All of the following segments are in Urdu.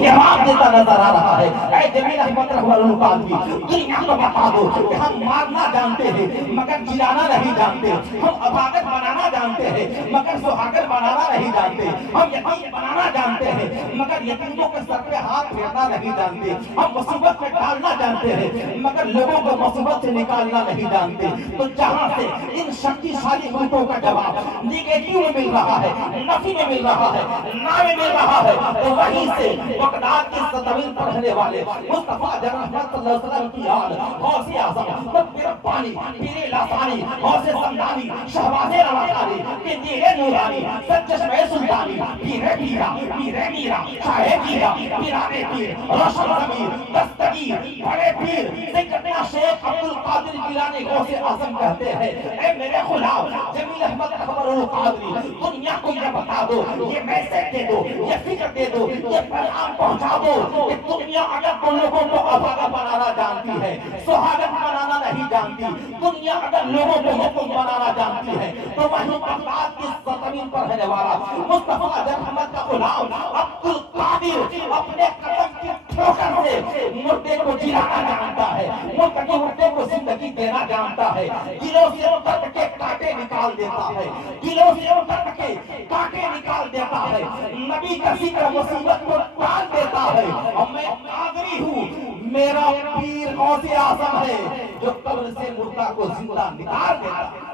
جواب دیتا نظر آ رہا ہے۔ اے جمیل احمد رحمہ اللہ قادری، دنیا کو بتا دو کہ ہم مارنا جانتے ہیں مگر جلانا نہیں جانتے، ہم اباغت بنانا جانتے ہیں مگر سہاگت بنانا نہیں جانتے، ہم یتیم بنانا جانتے ہیں مگر یتیموں کے سر پہ ہاتھ پھیرنا نہیں جانتے، ہم مصیبت میں ڈالنا جانتے ہیں مگر لوگوں کو مصیبت سے نکالنا نہیں جانتے۔ تو جہاں سے ان شکتیشالی ملکوں کا جواب نیگیٹو میں مل رہا ہے، نفی میں مل رہا ہے، نا میں مل رہا ہے، تو وہیں سے بغداد کی ستوین پڑھنے والے مصطفیٰ جناب صلی اللہ علیہ وسلم کی یاد، غوث اعظم، پیر ربانی، پیر لاسانی، غوث سمدانی، شہباز رواقاری، کہ تیرے نورانی، سچشمہ سلطانی، پیر پیرا، پیر میرا، شاہ پیرا، پیرانے پیر، روشن ضمیر، دستگیر، بڑے پیر، سیدنا شیخ عبدالقادر جیلانی غوث اعظم کہتے ہیں، اے میرے غلام جمیل احمد رحمہ اللہ قادری، دنیا کو یہ بتا دو، یہ میسج دے دو، یہ فکر دے دو، یہ پیغام پہنچا دو کہ دنیا اگر تو لوگوں کو اباغت بنانا جانتی ہے، سہاگت بنانا نہیں جانتی، دنیا اگر لوگوں کو یتیم بنانا جانتی ہے، تو وہیں بغداد کی سرزمین پر رہنے والا مصطفیٰ جناب احمد کا غلام عبدالقادر اپنے قدم کی ٹھوکر سے مردے کو جلانا جانتا ہے، مردے کو زندگی دینا جانتا ہے، دلوں سے اتر کے کانٹے نکال دیتا ہے، دلوں سے اتر کے کانٹے نکال دیتا ہے، نبی کا ذکر مصیبت کو ٹال دیتا ہے۔ اور میں قادری ہوں، میرا پیر غوث اعظم ہے جو قبر سے مردہ کو زندہ نکال دیتا ہے۔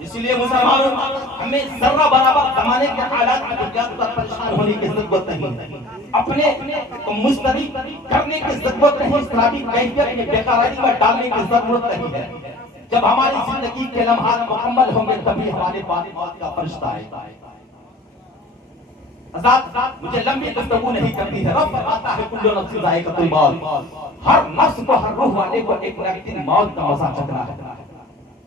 اسی لیے مسلمانوں ہمیں ذرہ برابر زمانے کے حالات کی بنیاد پر پریشان ہونے کی ضرورت نہیں، اپنے مسترد کرنے کی ضرورت نہیں، اسلامی کیفیت میں بیقراری میں ڈالنے کی ضرورت نہیں ہے۔ جب ہماری زندگی کے لمحات مکمل ہوں گے تبھی ہمارے پاس موت کا فرشتہ آئے گا۔ ذات مجھے لمبی گفتگو نہیں کرتی ہے، رب فرماتا ہے کل نفس ذائقۃ الموت، ہر نفس کو، ہر روح والے کو ایک نہ ایک دن موت کا مزہ چکھنا ہے۔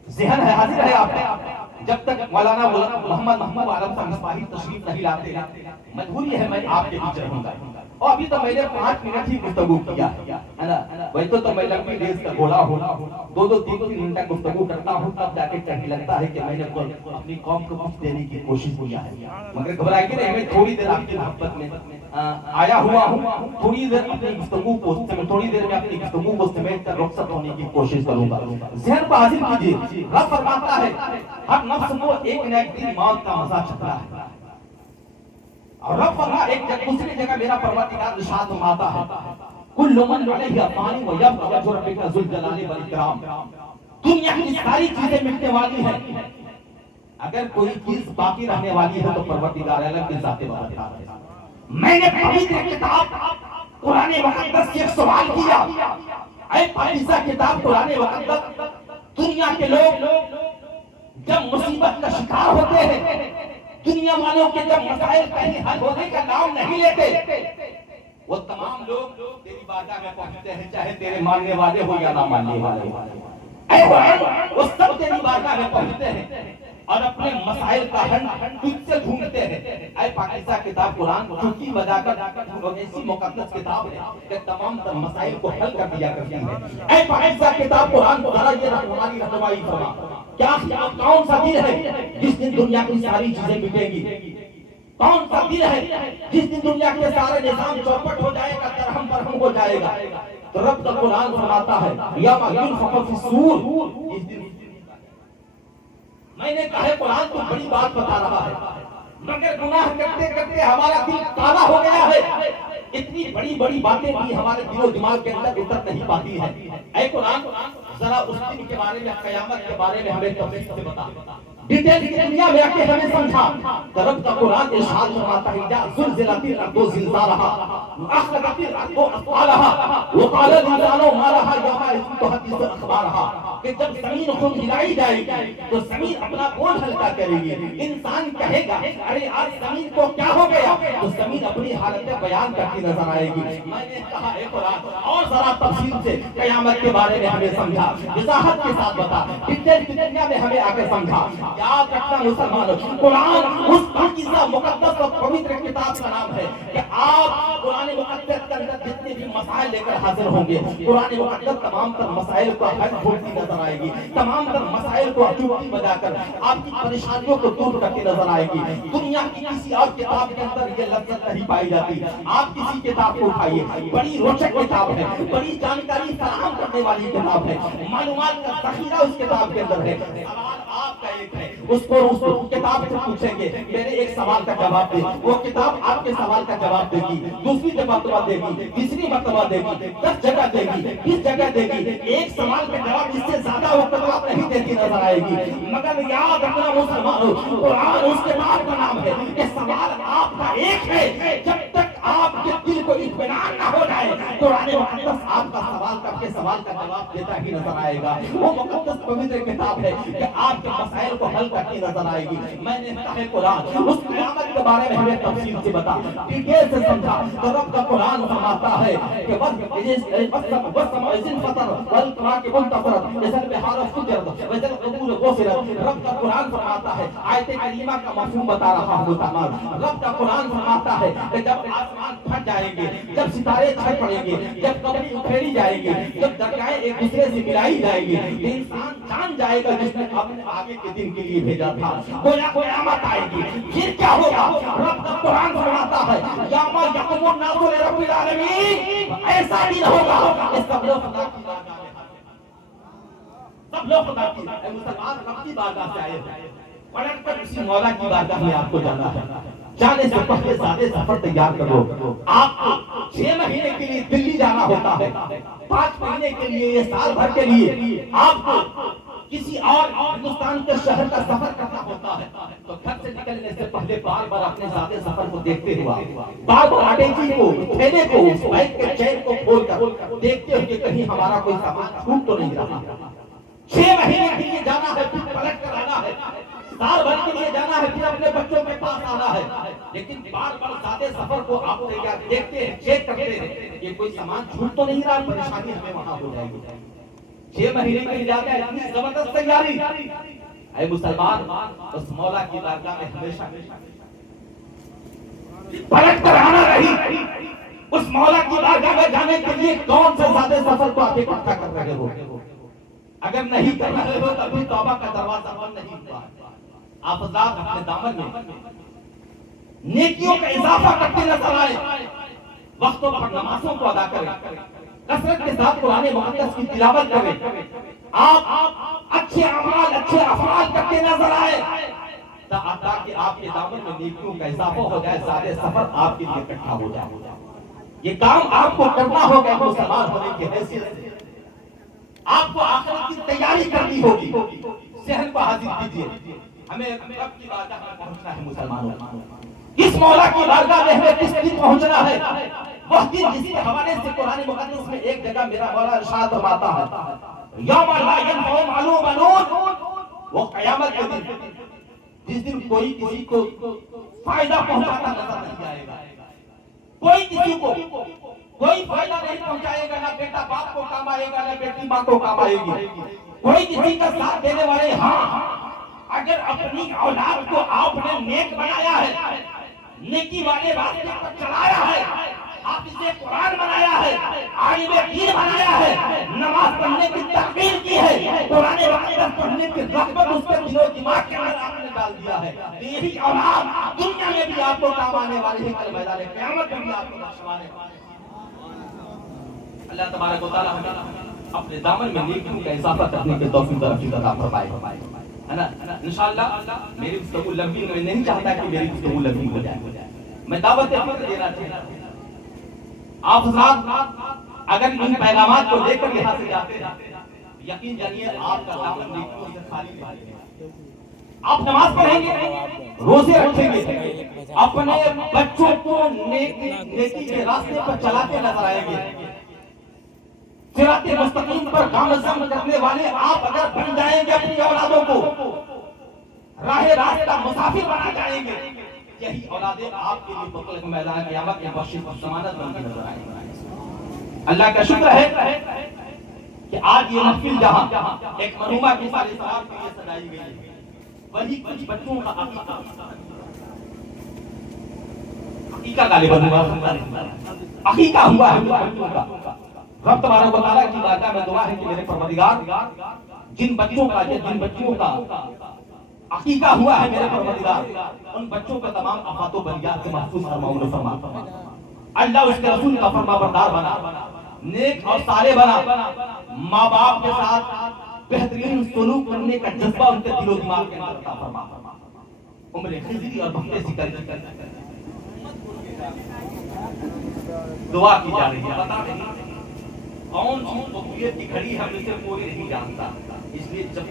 ذہن ہے، حاضر ہے آپ نے؟ جب تک مولانا محمد محمود عالم صاحب مصباحی تشریف نہیں لاتے، مجبوری ہے میں آپ کے بیچ رہوں گا۔ اور ابھی تو میں نے 5 منٹ ہی گفتگو کیا ہے نا، ویسے تو میں لمبی ریس کا گھوڑا ہوں، 2-3 گھنٹہ گفتگو کرتا ہوں، تب جا کے کہنے لگتا ہے کہ میں نے اپنی قوم کو کچھ دینے کی کوشش کیا ہے۔ مگر گھبرائیے نہیں، میں تھوڑی دیر آپ کی محبت میں آیا ہوا ہوں، تھوڑی دیر اپنی گفتگو کو تھوڑی دیر میں اپنی گفتگو کو سمیٹ کر رخصت ہونے کی کوشش کروں گا۔ ذہن کو حاضر کیجیے، رب فرماتا ہے ہر نفس کو ایک نہ ایک دن موت کا مزہ چکھنا ہے۔ اور رب فرماتا ہے ایک دوسری جگہ میرا پروردگار ارشاد فرماتا ہے کل من علیہ فان ویبقى وجہ ربک ذو الجلال والاکرام، دنیا کی ساری چیزیں مٹنے والی ہیں، اگر کوئی چیز باقی رہنے والی ہے تو پروردگار عالم کی ذات بارکات ہے۔ میں نے پوتر کتاب قرآن مقدس سے ایک سوال کیا، اے پاکیزہ کتاب قرآن مقدس، دنیا کے لوگ جب مصیبت کا شکار ہوتے ہیں، دنیا والوں کے جب مسائل کہیں حل ہونے کا نام نہیں لیتے، وہ تمام لوگ تیری بارگاہ میں پہنچتے ہیں، چاہے تیرے ماننے والے ہو یا نہ ماننے والے ہو، اے وہ سب تیری بارگاہ میں پہنچتے ہیں اور اپنے مسائل کا حل تجھ سے ڈھونڈتے ہیں۔ اے پاکیزہ کتاب قرآن چھٹی بجا کر ایسی مقدس کتاب ہے کہ تمام تر مسائل کو حل کر دیا کرتی ہے۔ اے پاکیزہ کتاب قرآن کو ذرا یہ ہماری رہنمائی فرما، کیا کون سا دن ہے جس دن دنیا کی ساری چیزیں مٹیں گی؟ کون سا دن ہے جس دن دنیا کے سارے نظام چوپٹ ہو جائے گا، درہم برہم ہو جائے گا؟ تو رب کا قرآن فرماتا ہے یوم ینفخ فی الصور، اس دن میں نے کہا ہے قرآن تو بڑی بات بتا رہا ہے، مگر گناہ کرتے کرتے ہمارا دل کالا ہو گیا ہے، اتنی بڑی بڑی باتیں بھی ہمارے دل و دماغ کے اندر اتر نہیں پاتی ہے۔ اے قرآن ذرا اس دن کے بارے میں، قیامت کے بارے میں ہمیں تفصیل سے بتا، ڈیٹیل کی دنیا میں آ کے ہمیں سمجھا۔ رب کا قرآن ارشاد فرماتا ہے اذا زلزلت الارض زلزالها واخرجت الارض اثقالها وقال الانسان ما لها يومئذ تحدث اخبارها، کہ جب زمین خود ہلائی جائے گی تو زمین اپنا بوجھ ہلکا کرے گی، انسان کہے گا ارے آج زمین کو کیا ہو گیا، تو زمین اپنی حالت بیان کرتی نظر آئے گی۔ میں نے کہا اے قرآن اور ذرا تفصیل سے قیامت کے بارے میں ہمیں سمجھا، وضاحت کے ساتھ بتا، ڈیٹیل کی دنیا میں ہمیں آ کے سمجھا۔ یاد رکھنا مسلمانوں، قرآن اس پاکیزہ مقدس اور پوتر کتاب کا نام ہے کہ آپ قرآن مقدس کے اندر حاضر ہوں گے، قرآن مقدس تمام تر مسائل کو حل ڈھونڈتی نظر آئے گی، تمام تر مسائل کو چٹکی بجا کر آپ کی پریشانیوں کو دور کرتی نظر آئے گی۔ دنیا کی کسی اور کتاب کے اندر یہ لذت نہیں پائی جاتی۔ آپ کسی کتاب کو اٹھائیے، بڑی روچک کتاب ہے، بڑی جانکاری فراہم کرنے والی کتاب ہے، معلومات کا ذخیرہ اس کتاب کے اندر ہے۔ سوال آپ کا ایک ہے، اس کو کتاب سے پوچھیں گے میرے ایک سوال کا جواب دے، وہ کتاب آپ کے سوال کا جواب دے گی، دوسری مرتبہ دے گی، تیسری مرتبہ دے گی، 10 جگہ دے گی، 20 جگہ دے گی، ایک سوال کا جواب اس سے زیادہ وہ کتاب نہیں دیتی نظر آئے گی۔ مگر یاد رکھنا مسلمانوں، قرآن اس کتاب کا نام ہے کہ سوال آپ کا ایک ہے، جب تک آپ کے دل کو اطمینان نہ ہو جائے قرآن مقدس آپ کا سوال کا کے سوال کا جواب دیتا ہی نظر آئے گا۔ وہ مقدس پوتر کتاب ہے کہ آپ کے مسائل کو حل کرتی نظر آئے گی۔ میں نے کہا قرآن اس قیامت کے بارے میں ہمیں تفصیل سے بتا، ڈیٹیل سے سمجھا تو رب کا قرآن فرماتا ہے کہ رب کا قرآن فرماتا ہے، آیت کریمہ کا مفہوم بتا رہا ہوں تمام۔ رب کا قرآن فرماتا ہے کہ جب آسمان پھٹ جائیں گے، جب ستارے چھٹ پڑیں گے، جب قمری اکھیڑی جائے گی، جب درگاہیں ایک دوسرے سے ملائی جائے گی، انسان جان جائے گا جس نے اپنے آگے کے دن کے لیے بھیجا تھا، گویا قیامت آئے گی۔ پھر کیا ہوگا؟ رب کا قرآن فرماتا ہے یوم یقوم الناس لرب العالمین، ایسا دن ہوگا کہ سب لوگ خدا کی بارگاہ میں سب لوگ خدا کی مسلمان رب کی بارگاہ سے آئے ہیں، پلٹ کر اسی مولا کی بارگاہ میں آپ کو جانا ہے۔ جانے سے پہلے سارے سفر تیار کرو۔ آپ کو 6 مہینے کے لیے دلی جانا ہوتا ہے، 5 مہینے کے لیے، یہ سال بھر کے لیے آپ کو کسی اور ہندوستان کے شہر کا سفر کرنا ہوتا ہے، تو گھر سے نکلنے سے پہلے بار بار اپنے ذاتی سفر کو دیکھتے ہوا، بار بار اٹیچی کو، تھیلے کو، بائک کے چین کو کھول کر دیکھتے ہو کہ کہیں ہمارا کوئی سامان چھوٹ تو نہیں رہا۔ 6 مہینے کے لیے جانا ہے، پھر پلٹ کر آنا ہے، سال بھر کے لیے جانا ہے، پھر اپنے بچوں کے پاس آنا ہے، لیکن بار بار ذاتی سفر کو آپ دیکھتے ہیں، چیک کرتے ہیں کہ کوئی سامان چھوٹ تو نہیں رہا، پریشانی ہمیں وہاں ہو جائے گی۔ 6 مہینے کے لیے جاتا ہے، اتنی زبردست تیاری۔ اے مسلمان، اس مولا کی بارگاہ میں ہمیشہ پلٹ کر آنا رہی۔ اس مولا کی بارگاہ میں جانے کے لیے کون سے زیادہ سفر کو آپ اکٹھا کر رہے ہو؟ اگر نہیں کر رہے ہو تو ابھی توبہ کا دروازہ بند نہیں ہوا۔ آپ حضرات اپنے دامن میں نیکیوں کا اضافہ کرتے نظر آئے، وقتوں پر نمازوں کو ادا کریں، کثرت کے ساتھ قرآن مقدس کی تلاوت کریں، آپ اچھے اعمال، اچھے افعال کرتے نظر آئے تاکہ آپ کے دامن میں نیکیوں کا اضافہ ہو جائے، سارے سفر آپ کے لیے اکٹھا ہو جائے۔ یہ کام آپ کو کرنا ہوگا مسلمان ہونے کی حیثیت سے۔ آپ کو آخرت کی تیاری کرنی ہوگی، ذہن کو حاضر کیجیے، ہمیں رب کی بارگاہ میں پہنچنا ہے مسلمانوں۔ کس مولا کی بارگاہ میں ہمیں کس دن پہنچنا ہے؟ وہ دن جس کے حوالے سے قرآن مقدس میں ایک جگہ میرا مولا ارشاد فرماتا ہے یوم لا ینفع مال وبنون، وہ قیامت کے دن جس دن کوئی کسی کو فائدہ پہنچاتا نظر نہیں آئے گا، کوئی کسی کو کوئی فائدہ نہیں پہنچائے گا، نہ بیٹا باپ کو کام آئے گا، نہ بیٹی ماں کو کام آئے گی، کوئی کسی کا ساتھ دینے والے۔ ہاں، اگر اپنی اولاد کو آپ نے نیک بنایا ہے، نیکی والے راستے پر چلایا ہے، حافظ قرآن بنایا ہے، عالم دین بنایا ہے، نماز پڑھنے کی تحقیر کی ہے، قرآن مقدس پڑھنے کی رغبت اس کے دل و دماغ کے اندر آپ نے ڈال دیا ہے، تو یہی اولاد دنیا میں بھی آپ کو کام آنے والی ہے، کل میدان قیامت میں بھی آپ کو بخشوانے والی ہے۔ اللہ تبارک و تعالی ہمیں اپنے دامن میں نیکیوں کا اضافہ کرنے کے توفیق عطا فرمائے، ہے نا؟ انشاءاللہ میری گفتگو لمبی، میں نہیں چاہتا کہ میری گفتگو لمبی ہو جائے، میں دعوت فکر دینا چاہتا ہوں۔ آپ حضرات اگر ان پیغامات کو لے کر یہاں سے جاتے ہیں، یقین جانیے آپ کا دامن نیکیوں سے خالی نہیں ہے۔ آپ نماز پڑھیں گے، روزے رکھیں گے، اپنے بچوں کو نیکی کے راستے پر چلاتے نظر آئیں گے، صراط مستقیم پر گامزن کرنے والے آپ اگر بن جائیں گے، اپنی اولادوں کو راہ راست کا مسافر بنا جائیں گے، یہی اولادیں آپ کے لیے بطل میدان قیامت میں بخشش و ضمانت بن کے نظر آئیں گے۔ اللہ کا شکر ہے کہ آج یہ محفل جہاں ایک مرحومہ کی سال ثواب کے لیے سجائی گئی ہے، وہی کچھ بچوں کا عقیقہ غالباً ہوا، عقیقہ ہوا ہے بچوں کا، رب تبارک و تعالیٰ کی بارگاہ میں دعا ہے کہ میرے پروردگار جن بچوں کا یا جن بچیوں کا عقیقہ ہوا ہے میرے پروردگار ان بچوں کا تمام آفات و بلیات سے محفوظ فرما انہیں فرما اللہ اس کے رسول کا فرما بردار بنا نیک اور صالح بنا ماں باپ کے ساتھ بہترین سلوک کرنے کا جذبہ ان کے دل و دماغ کے اندر عطا فرما عمر خضری اور بخت سکندر دعا کی جا رہی ہے بتا نہیں کون سی وقت کی گھڑی ہم اسے پوری نہیں جانتا اس لیے جب